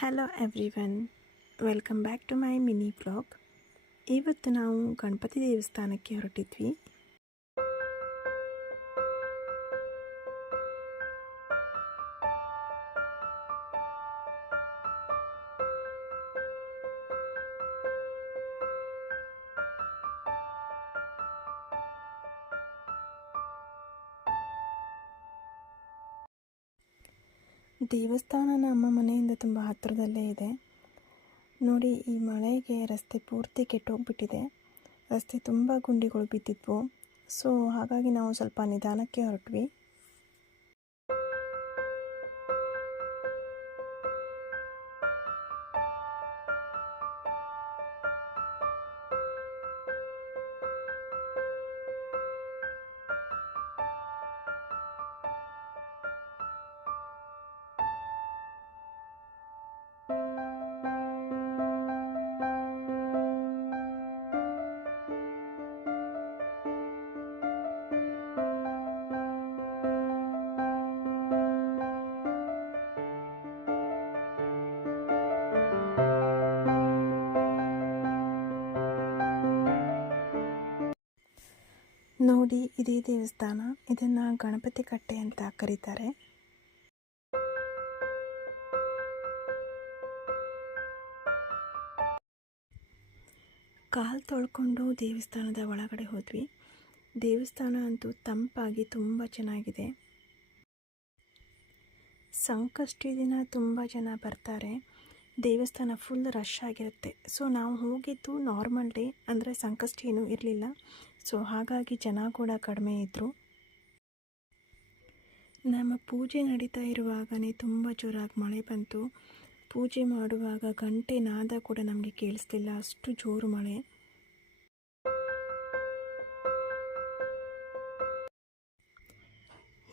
Hello everyone, welcome back to my mini vlog. ಇವತ್ತು ನಾವು ಗಣಪತಿ ದೇವಸ್ಥಾನಕ್ಕೆ ಹೊರಟಿದ್ವಿ. ದೇವಸ್ಥಾನ ನಮ್ಮ ಮನೆಯಿಂದ ತುಂಬ ಹತ್ತಿರದಲ್ಲೇ ಇದೆ. ನೋಡಿ, ಈ ಮಳೆಗೆ ರಸ್ತೆ ಪೂರ್ತಿ ಕೆಟ್ಟೋಗ್ಬಿಟ್ಟಿದೆ. ರಸ್ತೆ ತುಂಬ ಗುಂಡಿಗಳು ಬಿದ್ದಿದ್ವು. ಸೊ ಹಾಗಾಗಿ ನಾವು ಸ್ವಲ್ಪ ನಿಧಾನಕ್ಕೆ ಹೊರಟ್ವಿ. ನೋಡಿ, ಇದೇ ದೇವಸ್ಥಾನ. ಇದನ್ನು ಗಣಪತಿ ಕಟ್ಟೆ ಅಂತ ಕರೀತಾರೆ. ಕಾಲು ತೊಳ್ಕೊಂಡು ದೇವಸ್ಥಾನದ ಒಳಗಡೆ ಹೋದ್ವಿ. ದೇವಸ್ಥಾನ ಅಂತೂ ತಂಪಾಗಿ ತುಂಬ ಚೆನ್ನಾಗಿದೆ. ಸಂಕಷ್ಟಿ ದಿನ ತುಂಬ ಜನ ಬರ್ತಾರೆ. ದೇವಸ್ಥಾನ ಫುಲ್ ರಶ್ ಆಗಿರುತ್ತೆ. ಸೊ ನಾವು ಹೋಗಿದ್ದು ನಾರ್ಮಲ್ ಡೇ, ಅಂದರೆ ಸಂಕಷ್ಟಿ ಏನೂ ಇರಲಿಲ್ಲ. ಸೊ ಹಾಗಾಗಿ ಜನ ಕೂಡ ಕಡಿಮೆ ಇದ್ದರು. ನಮ್ಮ ಪೂಜೆ ನಡೀತಾ ಇರುವಾಗಲೇ ತುಂಬ ಜೋರಾಗಿ ಮಳೆ ಬಂತು. ಪೂಜೆ ಮಾಡುವಾಗ ಗಂಟೆ ನಾದ ಕೂಡ ನಮಗೆ ಕೇಳಿಸ್ಲಿಲ್ಲ, ಅಷ್ಟು ಜೋರು ಮಳೆ.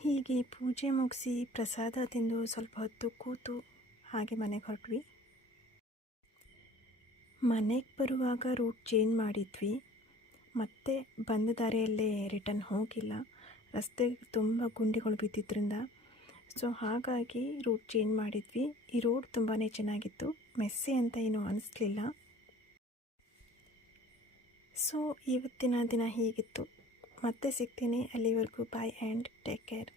ಹೀಗೆ ಪೂಜೆ ಮುಗಿಸಿ ಪ್ರಸಾದ ತಿಂದು ಸ್ವಲ್ಪ ಹೊತ್ತು ಕೂತು ಹಾಗೆ ಮನೆಗೆ ಹೊರಟ್ವಿ. ಮನೆಗೆ ಬರುವಾಗ ರೂಟ್ ಚೇಂಜ್ ಮಾಡಿದ್ವಿ. ಮತ್ತೆ ಬಂದ ದಾರಿಯಲ್ಲೇ ರಿಟರ್ನ್ ಹೋಗಿಲ್ಲ. ರಸ್ತೆ ತುಂಬ ಗುಂಡಿಗಳು ಬಿದ್ದಿದ್ದರಿಂದ. ಸೊ ಹಾಗಾಗಿ ರೂಟ್ ಚೇಂಜ್ ಮಾಡಿದ್ವಿ. ಈ ರೋಡ್ ತುಂಬಾ ಚೆನ್ನಾಗಿತ್ತು, ಮೆಸ್ಸಿ ಅಂತ ಏನೂ ಅನಿಸ್ಲಿಲ್ಲ. ಸೊ ಇವತ್ತಿನ ದಿನ ಹೀಗಿತ್ತು. ಮತ್ತೆ ಸಿಗ್ತೀನಿ. ಅಲ್ಲಿವರೆಗೂ ಬಾಯ್ ಆ್ಯಂಡ್ ಟೇಕ್ ಕೇರ್.